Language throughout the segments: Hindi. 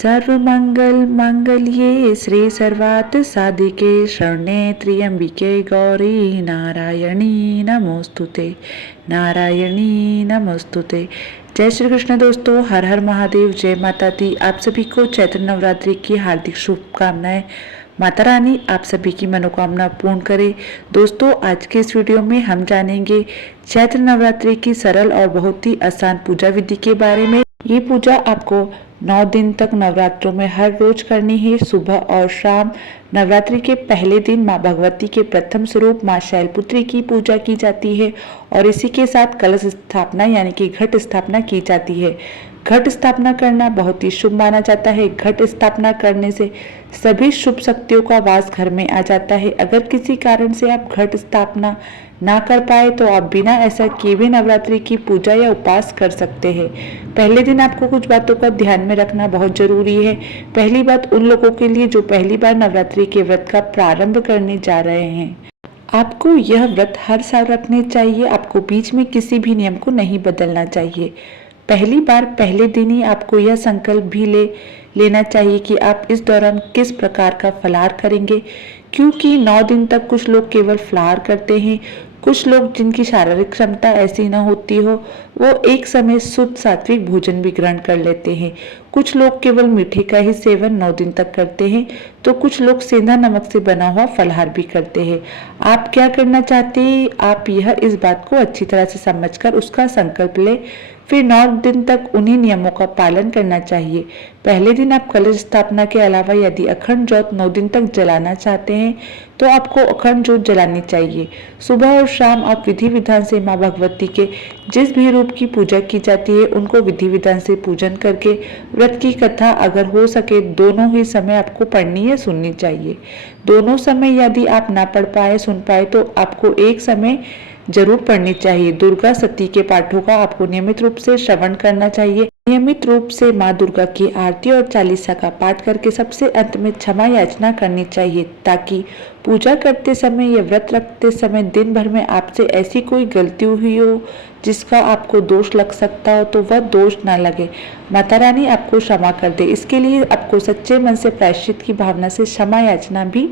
सर्वमंगल मांगल्ये श्री सर्वार्थ साधिके शरण्ये त्र्यंबिके गौरी नारायणी नमोस्तुते। नारायणी नमोस्तुते। जय श्री कृष्ण दोस्तों, हर हर महादेव, जय माता दी। आप सभी को चैत्र नवरात्रि की हार्दिक शुभकामनाएं। माता रानी आप सभी की मनोकामना पूर्ण करे। दोस्तों, आज के इस वीडियो में हम जानेंगे चैत्र नवरात्रि की सरल और बहुत ही आसान पूजा विधि के बारे में। ये पूजा आपको 9 दिन तक नवरात्रों में हर रोज करनी है। सुबह और शाम नवरात्रि के पहले दिन माँ भगवती के प्रथम स्वरूप माँ शैलपुत्री की पूजा की जाती है और इसी के साथ कलश स्थापना यानी कि घट स्थापना की जाती है। घट स्थापना करना बहुत ही शुभ माना जाता है। घट स्थापना करने से सभी शुभ शक्तियों का वास घर में आ जाता है। अगर किसी कारण से आप घट स्थापना ना कर पाए तो आप बिना ऐसा किए भी नवरात्रि की पूजा या उपवास कर सकते हैं। पहले दिन आपको कुछ बातों का ध्यान में रखना बहुत जरूरी है। पहली बात उन लोगों के लिए जो पहली बार नवरात्रि के व्रत का प्रारंभ करने जा रहे हैं, आपको यह व्रत हर साल रखने चाहिए। आपको बीच में किसी भी नियम को नहीं बदलना चाहिए। पहली बार पहले दिन ही आपको यह संकल्प भी लेना चाहिए कि आप इस दौरान किस प्रकार का फलाहार करेंगे, क्योंकि 9 दिन तक कुछ लोग केवल फलाहार करते हैं। कुछ लोग जिनकी शारीरिक क्षमता ऐसी न होती हो वो एक समय शुद्ध सात्विक भोजन भी ग्रहण कर लेते हैं। कुछ लोग केवल मीठे का ही सेवन 9 दिन तक करते हैं, तो कुछ लोग सेंधा नमक से बना हुआ फलाहार भी करते हैं। आप क्या करना चाहते हैं, आप यह इस बात को अच्छी तरह से समझकर उसका संकल्प ले, फिर 9 दिन तक उन्हीं नियमों का पालन करना चाहिए। पहले दिन आप कलश स्थापना के अलावा यदि अखंड ज्योत 9 दिन तक जलाना चाहते हैं तो आपको अखंड ज्योत जलानी चाहिए। सुबह और शाम आप विधि विधान से माँ भगवती के जिस भी रूप की पूजा की जाती है उनको विधि विधान से पूजन करके व्रत की कथा अगर हो सके दोनों ही समय आपको पढ़नी या सुननी चाहिए। दोनों समय यदि आप ना पढ़ पाए सुन पाए तो आपको एक समय जरूर पढ़नी चाहिए। दुर्गा सती के पाठों का आपको नियमित रूप से श्रवण करना चाहिए। नियमित रूप से माँ दुर्गा की आरती और चालीसा का पाठ करके सबसे अंत में क्षमा याचना करनी चाहिए, ताकि पूजा करते समय या व्रत रखते समय दिन भर में आपसे ऐसी कोई गलती हुई हो जिसका आपको दोष लग सकता हो तो वह दोष ना लगे, माता रानी आपको क्षमा कर दे। इसके लिए आपको सच्चे मन से प्रायश्चित की भावना से क्षमा याचना भी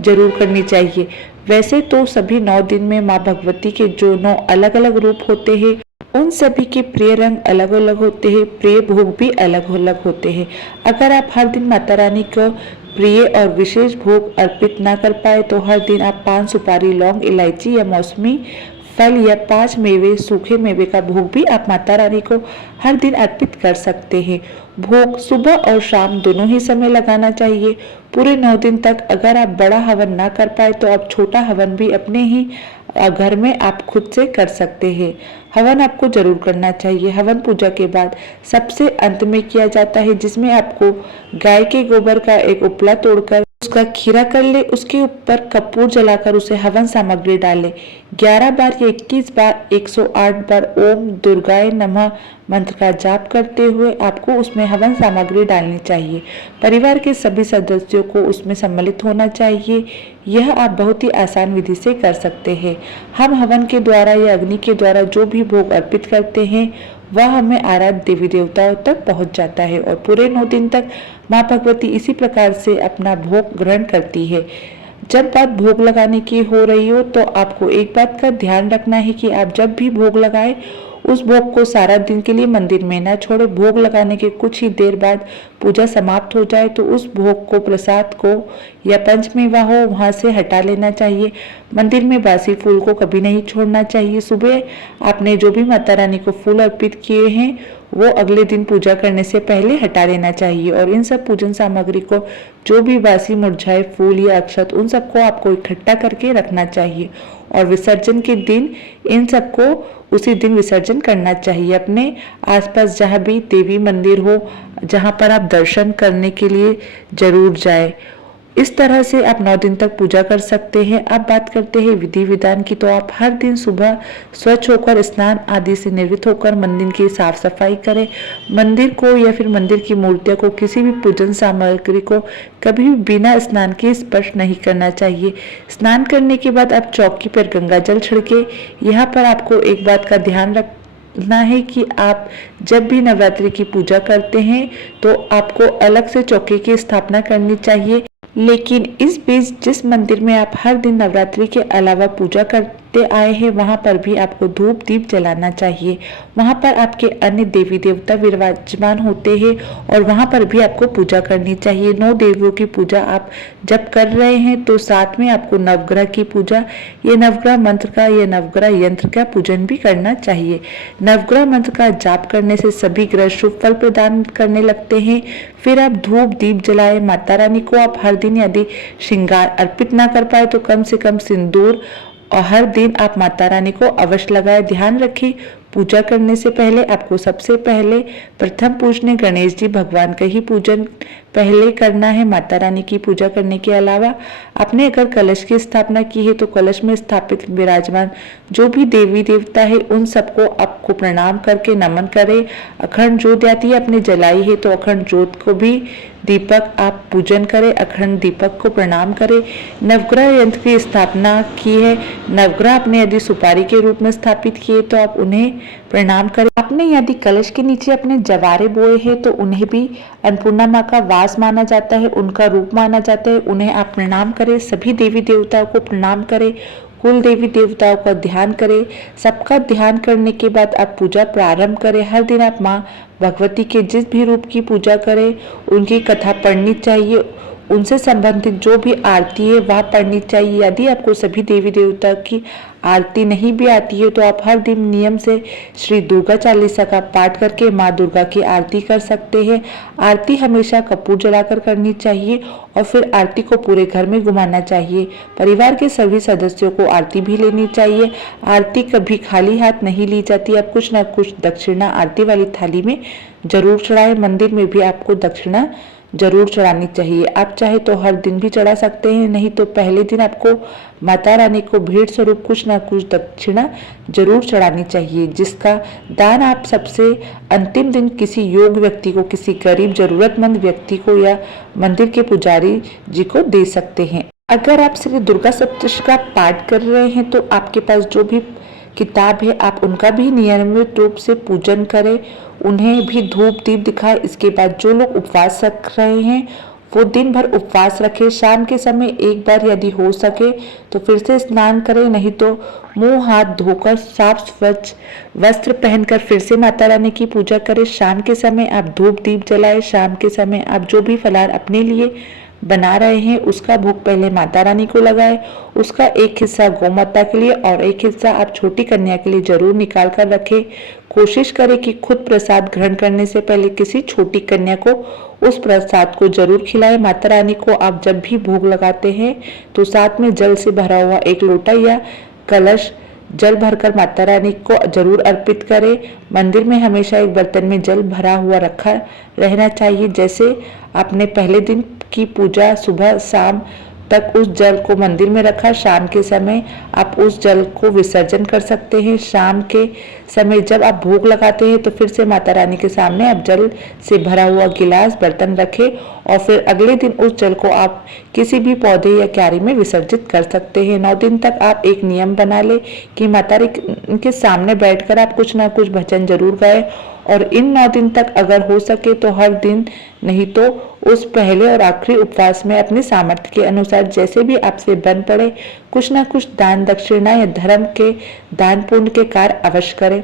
जरूर करनी चाहिए। वैसे तो सभी 9 दिन में माँ भगवती के जो 9 अलग अलग रूप होते हैं उन सभी के प्रिय रंग अलग अलग होते हैं, प्रिय भोग भी अलग अलग होते हैं। अगर आप हर दिन माता रानी को प्रिय और विशेष भोग अर्पित ना कर पाए तो हर दिन आप पान, सुपारी, लौंग, इलायची या मौसमी फल या 5 मेवे, सूखे मेवे का भोग भी आप माता रानी को हर दिन अर्पित कर सकते हैं। भोग सुबह और शाम दोनों ही समय लगाना चाहिए। पूरे 9 दिन तक अगर आप बड़ा हवन ना कर पाए तो आप छोटा हवन भी अपने ही घर में आप खुद से कर सकते हैं। हवन आपको जरूर करना चाहिए। हवन पूजा के बाद सबसे अंत में किया जाता है, जिसमें आपको गाय के गोबर का एक उपला तोड़कर उसका खीरा कर ले, उसके ऊपर कपूर जलाकर उसे हवन सामग्री डाले। 11 बार या 21 बार 108 बार ओम दुर्गाय नमः मंत्र का जाप करते हुए आपको उसमें हवन सामग्री डालनी चाहिए। परिवार के सभी सदस्यों को उसमें सम्मिलित होना चाहिए। यह आप बहुत ही आसान विधि से कर सकते हैं। हम हवन के द्वारा या अग्नि के द्वारा जो भी भोग अर्पित करते हैं वह हमें आराध्य देवी देवताओं तक पहुंच जाता है और पूरे 9 दिन तक माँ भगवती इसी प्रकार से अपना भोग ग्रहण करती है। जब बात भोग लगाने की हो रही हो तो आपको एक बात का ध्यान रखना है कि आप जब भी भोग लगाए उस भोग को सारा दिन के लिए मंदिर में ना छोड़े। भोग लगाने के कुछ ही देर बाद पूजा समाप्त हो जाए तो उस भोग को, प्रसाद को या पंचमेवा हो वहां से हटा लेना चाहिए। मंदिर में बासी फूल को कभी नहीं छोड़ना चाहिए। सुबह आपने जो भी माता रानी को फूल अर्पित किए हैं वो अगले दिन पूजा करने से पहले हटा लेना चाहिए और इन सब पूजन सामग्री को, जो भी बासी मुरझाए फूल या अक्षत, उन सबको आपको इकट्ठा करके रखना चाहिए और विसर्जन के दिन इन सबको उसी दिन विसर्जन करना चाहिए। अपने आसपास जहाँ भी देवी मंदिर हो, जहाँ पर आप दर्शन करने के लिए जरूर जाए। इस तरह से आप 9 दिन तक पूजा कर सकते हैं। अब बात करते हैं विधि विधान की, तो आप हर दिन सुबह स्वच्छ होकर स्नान आदि से निवृत्त होकर मंदिर की साफ सफाई करें। मंदिर को या फिर मंदिर की मूर्तियों को, किसी भी पूजन सामग्री को कभी भी बिना स्नान के स्पर्श नहीं करना चाहिए। स्नान करने के बाद आप चौकी पर गंगा जल छिड़के। यहाँ पर आपको एक बात का ध्यान करना है कि आप जब भी नवरात्रि की पूजा करते हैं तो आपको अलग से चौकी की स्थापना करनी चाहिए। लेकिन इस बीच जिस मंदिर में आप हर दिन नवरात्रि के अलावा पूजा करते आए हैं वहां पर भी आपको धूप दीप जलाना चाहिए। वहां पर आपके अन्य देवी देवता विराजमान होते हैं और वहां पर भी आपको पूजा करनी चाहिए। 9 देवियों की पूजा आप जब कर रहे हैं तो साथ में आपको नवग्रह की पूजा, ये नवग्रह मंत्र का या नवग्रह यंत्र का पूजन भी करना चाहिए। नवग्रह मंत्र का जाप करने से सभी ग्रह शुभ फल प्रदान करने लगते हैं। फिर आप धूप दीप जलाएं। माता रानी को आप हर दिन यदि श्रृंगार अर्पित ना कर पाए तो कम से कम सिंदूर और हर दिन आप माता रानी को अवश्य लगाए। ध्यान रखें, पूजा करने से पहले आपको सबसे पहले प्रथम पूजने गणेश जी भगवान का ही पूजन पहले करना है। माता रानी की पूजा करने के अलावा आपने अगर कलश की स्थापना की है तो कलश में स्थापित विराजमान जो भी देवी देवता है उन सबको आपको प्रणाम करके नमन करें। अखंड ज्योत आती है आपने जलाई है तो अखंड ज्योत को भी दीपक आप पूजन करें, अखंड दीपक को प्रणाम करें। नवग्रह यंत्र की स्थापना की है, नवग्रह आपने यदि सुपारी के रूप में स्थापित किए तो आप उन्हें प्रणाम करें। आपने यदि कलश के नीचे अपने जवारे बोए हैं तो उन्हें भी अन्नपूर्णा माँ का वास माना जाता है, उनका रूप माना जाता है, उन्हें आप प्रणाम करें। सभी देवी देवताओं को प्रणाम करें, कुल देवी देवताओं का ध्यान करें। सबका ध्यान करने के बाद आप पूजा प्रारंभ करें। हर दिन आप माँ भगवती के जिस भी रूप की पूजा करें उनकी कथा पढ़नी चाहिए, उनसे संबंधित जो भी आरती है वह पढ़नी चाहिए। यदि आपको सभी देवी देवता की आरती नहीं भी आती है तो आप हर दिन नियम से श्री दुर्गा चालीसा का पाठ करके माँ दुर्गा की आरती कर सकते हैं। आरती हमेशा कपूर जलाकर करनी चाहिए और फिर आरती को पूरे घर में घुमाना चाहिए। परिवार के सभी सदस्यों को आरती भी लेनी चाहिए। आरती कभी खाली हाथ नहीं ली जाती, आप कुछ ना कुछ दक्षिणा आरती वाली थाली में जरूर चढ़ाएं। मंदिर में भी आपको दक्षिणा जरूर चढ़ानी चाहिए। आप चाहे तो हर दिन भी चढ़ा सकते हैं, नहीं तो पहले दिन आपको माता रानी को भेंट स्वरूप कुछ ना कुछ दक्षिणा जरूर चढ़ानी चाहिए, जिसका दान आप सबसे अंतिम दिन किसी योग्य व्यक्ति को, किसी गरीब जरूरतमंद व्यक्ति को या मंदिर के पुजारी जी को दे सकते हैं। अगर आप श्री दुर्गा सप्तशती का पाठ कर रहे हैं तो आपके पास जो भी किताब है आप उनका भी नियमित रूप से पूजन करें, उन्हें भी धूप दीप दिखाएं। इसके बाद जो लोग उपवास रख रहे हैं वो दिन भर उपवास रखें। शाम के समय एक बार यदि हो सके तो फिर से स्नान करें, नहीं तो मुंह हाथ धोकर साफ स्वच्छ वस्त्र पहनकर फिर से माता रानी की पूजा करें। शाम के समय आप धूप दीप जलाएं। शाम के समय आप जो भी फलाहार अपने लिए बना रहे हैं उसका भोग पहले माता रानी को लगाए। उसका एक हिस्सा गौ माता के लिए और एक हिस्सा आप छोटी कन्या के लिए जरूर निकाल कर रखें। कोशिश करें कि खुद प्रसाद ग्रहण करने से पहले किसी छोटी कन्या को उस प्रसाद को जरूर खिलाएं। माता रानी को आप जब भी भोग लगाते हैं तो साथ में जल से भरा हुआ एक लोटा या कलश जल भरकर माता रानी को जरूर अर्पित करें। मंदिर में हमेशा एक बर्तन में जल भरा हुआ रखा रहना चाहिए। जैसे आपने पहले दिन की पूजा सुबह शाम तक उस जल को मंदिर में रखा, शाम के समय आप उस जल को विसर्जन कर सकते हैं। शाम के समय जब आप भोग लगाते हैं तो फिर से माता रानी के सामने आप जल से भरा हुआ गिलास बर्तन रखें और फिर अगले दिन उस जल को आप किसी भी पौधे या क्यारी में विसर्जित कर सकते हैं। 9 दिन तक आप एक नियम बना ले कि माता रानी के सामने बैठकर आप कुछ ना कुछ भजन जरूर गाएं और इन 9 दिन तक अगर हो सके तो हर दिन, नहीं तो उस पहले और आखिरी उपवास में अपने सामर्थ्य के अनुसार जैसे भी आपसे बन पड़े कुछ ना कुछ दान दक्षिणा या धर्म के दान पुण्य के कार्य अवश्य करें।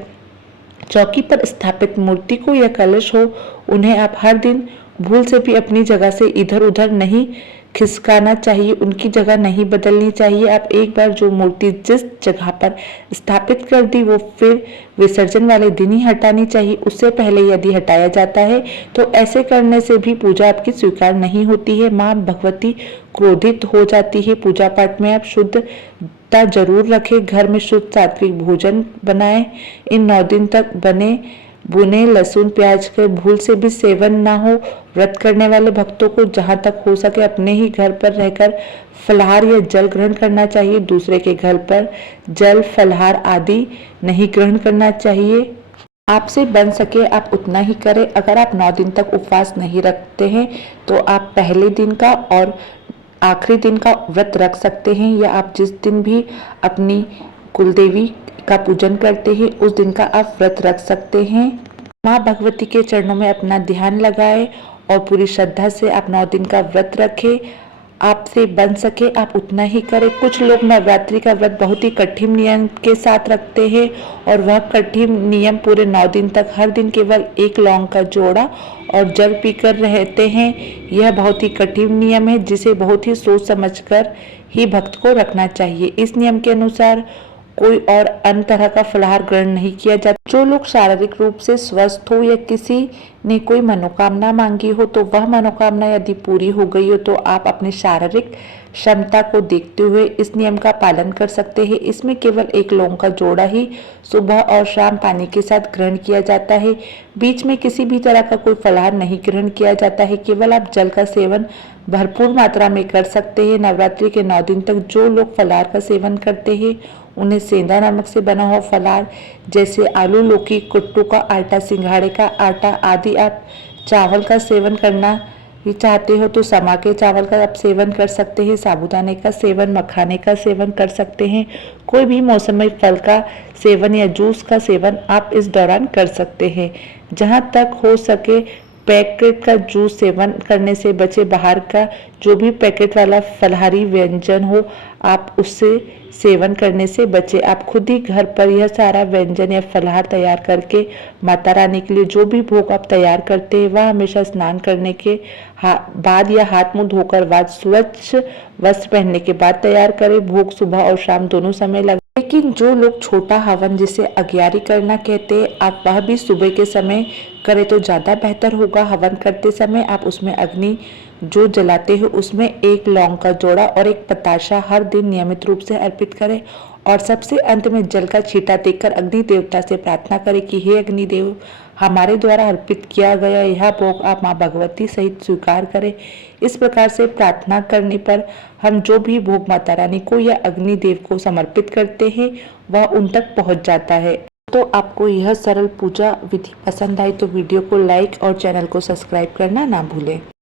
चौकी पर स्थापित मूर्ति को या कलश हो उन्हें आप हर दिन भूल से भी अपनी जगह से इधर उधर नहीं खिसकाना चाहिए, उनकी जगह नहीं बदलनी चाहिए। आप एक बार जो मूर्ति जिस जगह पर स्थापित कर दी वो फिर विसर्जन वाले दिन ही हटानी चाहिए। उससे पहले यदि हटाया जाता है तो ऐसे करने से भी पूजा आपकी स्वीकार नहीं होती है। माँ भगवती क्रोधित हो जाती है। पूजा पाठ में आप शुद्धता जरूर रखें। घर में शुद्ध सात्विक भोजन बनाएं। इन 9 दिन तक बने बुने लहसुन प्याज के भूल से भी सेवन ना हो। व्रत करने वाले भक्तों को जहां तक हो सके अपने ही घर पर रहकर फलाहार या जल ग्रहण करना चाहिए। दूसरे के घर पर जल फलाहार आदि नहीं ग्रहण करना चाहिए। आपसे बन सके आप उतना ही करें। अगर आप 9 दिन तक उपवास नहीं रखते हैं तो आप पहले दिन का और आखिरी दिन का व्रत रख सकते हैं, या आप जिस दिन भी अपनी कुलदेवी का पूजन करते हैं उस दिन का आप व्रत रख सकते हैं। माँ भगवती के चरणों में अपना ध्यान लगाए और पूरी श्रद्धा से आप 9 दिन का व्रत रखें। आपसे बन सके आप उतना ही करें। कुछ लोग नवरात्रि का व्रत बहुत ही कठिन नियम के साथ रखते हैं और वह कठिन नियम पूरे 9 दिन तक हर दिन केवल 1 लौंग का जोड़ा और जल पीकर रहते हैं। यह बहुत ही कठिन नियम है जिसे बहुत ही सोच समझकर ही भक्त को रखना चाहिए। इस नियम के अनुसार कोई और अन्य तरह का फलाहार ग्रहण नहीं किया जाता। जो लोग शारीरिक रूप से स्वस्थ हो या किसी ने कोई मनोकामना मांगी हो तो वह मनोकामना यदि पूरी हो गई हो तो आप अपनी शारीरिक क्षमता को देखते हुए इस नियम का पालन कर सकते हैं। इसमें केवल 1 लौंग का जोड़ा ही सुबह और शाम पानी के साथ ग्रहण किया जाता है। बीच में किसी भी तरह का कोई फलाहार नहीं ग्रहण किया जाता है। केवल आप जल का सेवन भरपूर मात्रा में कर सकते हैं। नवरात्रि के 9 दिन तक जो लोग फलाहार का सेवन करते हैं उन्हें सेंधा नमक से बना हुआ फलाहार जैसे आलू, लौकी, कुट्टू का आटा, सिंघाड़े का आटा आदि, आप चावल का सेवन करना भी चाहते हो तो समा के चावल का आप सेवन कर सकते हैं। साबूदाने का सेवन, मखाने का सेवन कर सकते हैं। कोई भी मौसमी फल का सेवन या जूस का सेवन आप इस दौरान कर सकते हैं। जहाँ तक हो सके पैकेट का जूस सेवन करने से बचे। बाहर का जो भी पैकेट वाला फलाहारी व्यंजन हो आप उससे सेवन करने से बचे। आप खुद ही घर पर यह सारा व्यंजन या फलाहार तैयार करके माता रानी के लिए जो भी भोग आप तैयार करते हैं वह हमेशा स्नान करने के बाद या हाथ मुंह धोकर बाद स्वच्छ वस्त्र पहनने के बाद तैयार करें। भोग सुबह और शाम दोनों समय लगे। लेकिन जो लोग छोटा हवन जिसे अग्यारी करना कहते हैं आप वह भी सुबह के समय करें तो ज़्यादा बेहतर होगा। हवन करते समय आप उसमें अग्नि जो जलाते हो उसमें 1 लौंग का जोड़ा और 1 पताशा हर दिन नियमित रूप से अर्पित करें और सबसे अंत में जल का छींटा देकर अग्नि देवता से प्रार्थना करें कि हे अग्निदेव, हमारे द्वारा अर्पित किया गया यह भोग आप माँ भगवती सहित स्वीकार करें। इस प्रकार से प्रार्थना करने पर हम जो भी भोग माता रानी को या अग्निदेव को समर्पित करते हैं वह उन तक पहुँच जाता है। तो आपको यह सरल पूजा विधि पसंद आई तो वीडियो को लाइक और चैनल को सब्सक्राइब करना ना भूलें।